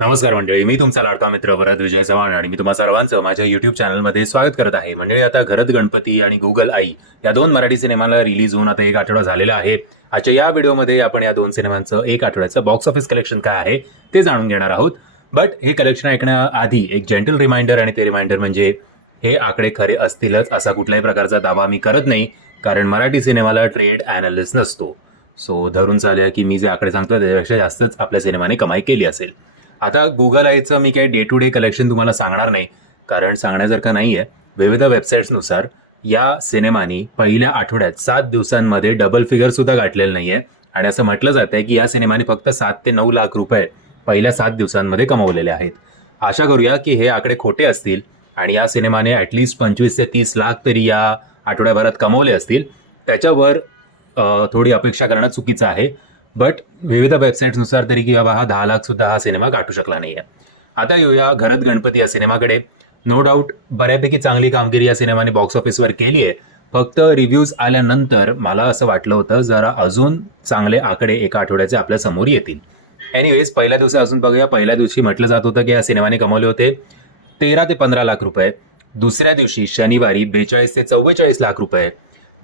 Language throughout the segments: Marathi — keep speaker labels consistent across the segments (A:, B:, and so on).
A: नमस्कार मंडळी मी तुमचा लाडका मित्र वरद विजय चव्हाण आणि मी तुम्हा सर्वांचं माझ्या युट्यूब चॅनलमध्ये स्वागत करत आहे. मंडळी आता घरत गणपती आणि गुगल आई या दोन मराठी सिनेमाला रिलीज होऊन आता एक आठवडा झालेला आहे. आजच्या या व्हिडिओमध्ये आपण या दोन सिनेमांचं एक आठवड्याचं बॉक्स ऑफिस कलेक्शन काय आहे ते जाणून घेणार आहोत. बट हे कलेक्शन ऐकण्याआधी एक जेंटल रिमाइंडर आणि ते रिमाइंडर म्हणजे हे आकडे खरे असतीलच असा कुठल्याही प्रकारचा दावा मी करत नाही कारण मराठी सिनेमाला ट्रेड अनालिस्ट नसतो. सो धरून चालूया की मी जे आकडे सांगतो त्याच्यापेक्षा जास्तच आपल्या सिनेमाने कमाई केली असेल. आता गुगल आयचं मी काही डे टू डे कलेक्शन तुम्हाला सांगणार नाही. कारण सांगण्यासारखं नाही आहे विविध वेबसाईट्सनुसार या सिनेमानी पहिल्या आठवड्यात सात दिवसांमध्ये डबल फिगर सुद्धा गाठलेलं नाही आहे आणि असं म्हटलं जातं की या सिनेमाने फक्त सात ते नऊ लाख रुपये पहिल्या सात दिवसांमध्ये कमवलेले आहेत. आशा करूया की हे आकडे खोटे असतील आणि या सिनेमाने ॲटलिस्ट पंचवीस ते तीस लाख तरी या आठवड्याभरात कमवले असतील. त्याच्यावर थोडी अपेक्षा करणं चुकीचं आहे. बट विविध वेबसाईट्सनुसार तरी की बाबा हा दहा लाख सुद्धा हा सिनेमा गाठू शकला नाही आहे आता येऊया घरत गणपती या सिनेमाकडे. नो डाऊट बऱ्यापैकी चांगली कामगिरी या सिनेमाने बॉक्स ऑफिसवर केली आहे. फक्त रिव्ह्यूज आल्यानंतर मला असं वाटलं होतं जरा अजून चांगले आकडे एका आठवड्याचे आपल्यासमोर येतील. एनिवेज पहिल्या दिवशी अजून बघूया. पहिल्या दिवशी म्हटलं जात होतं की या सिनेमाने कमवले होते तेरा ते पंधरा लाख रुपये. दुसऱ्या दिवशी शनिवारी बेचाळीस ते चव्वेचाळीस लाख रुपये.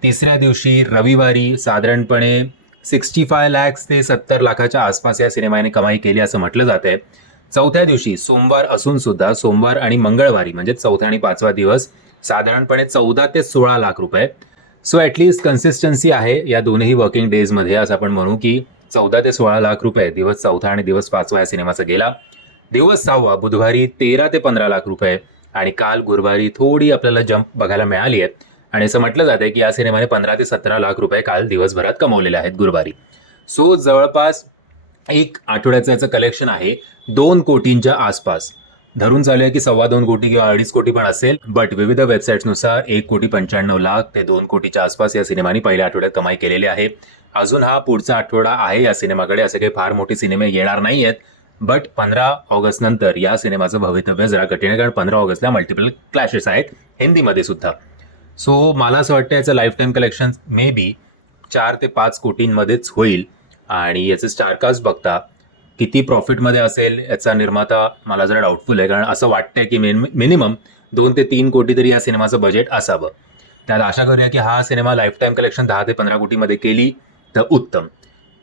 A: तिसऱ्या दिवशी रविवारी साधारणपणे सिक्स्टी फाय लॅक्स ते सत्तर लाखाच्या आसपास या सिनेमाने कमाई केली असं म्हटलं जात आहे चौथ्या दिवशी सोमवार असून सुद्धा सोमवार आणि मंगळवारी म्हणजे चौथा आणि पाचवा दिवस साधारणपणे चौदा ते सोळा लाख रुपये. सो ॲटलिस्ट कन्सिस्टन्सी आहे या दोन्ही वर्किंग डेजमध्ये असं आपण म्हणू की चौदा ते सोळा लाख रुपये दिवस चौथा आणि दिवस पाचवा या सिनेमाचा गेला. दिवस सहावा बुधवारी तेरा ते पंधरा लाख रुपये. आणि काल गुरुवारी थोडी आपल्याला जंप बघायला मिळाली आहे. आणि असं म्हटलं जातं की या सिनेमाने पंधरा ते सतरा लाख रुपये काल दिवसभरात कमवलेले आहेत गुरुवारी. सो जवळपास एक आठवड्याचं याचं कलेक्शन आहे दोन कोटींच्या आसपास. धरून चालू आहे की सव्वा दोन कोटी किंवा अडीच कोटी पण असेल बट विविध वेबसाईट्सनुसार एक कोटी पंच्याण्णव लाख ते दोन कोटीच्या आसपास या सिनेमाने पहिल्या आठवड्यात कमाई केलेली आहे. अजून हा पुढचा आठवडा आहे या सिनेमाकडे असे काही फार मोठे सिनेमे येणार नाही आहेत बट पंधरा ऑगस्ट नंतर या सिनेमाचं भवितव्य जरा कठीण आहे कारण पंधरा ऑगस्टला मल्टिपल क्लॅशेस आहेत हिंदीमध्ये सुद्धा. सो मला असं वाटतं याचं life time collection may be चार ते पाच कोटींमध्येच होईल. आणि याचे स्टारकास्ट बघता किती प्रॉफिटमध्ये असेल याचा निर्माता मला जरा डाऊटफुल आहे. कारण असं वाटतंय की मिन मिनिमम दोन ते तीन कोटी तरी या सिनेमाचं बजेट असावं. त्यात आशा करूया की हा सिनेमा लाईफ टाईम कलेक्शन दहा ते पंधरा कोटीमध्ये केली तर उत्तम.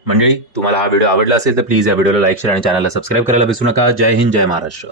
A: मंडळी तुम्हाला हा व्हिडिओ आवडला असेल तर प्लीज या व्हिडिओला लाईक शेअर आणि चॅनलला सबस्क्राईब करायला विसरू नका. जय हिंद जय महाराष्ट्र.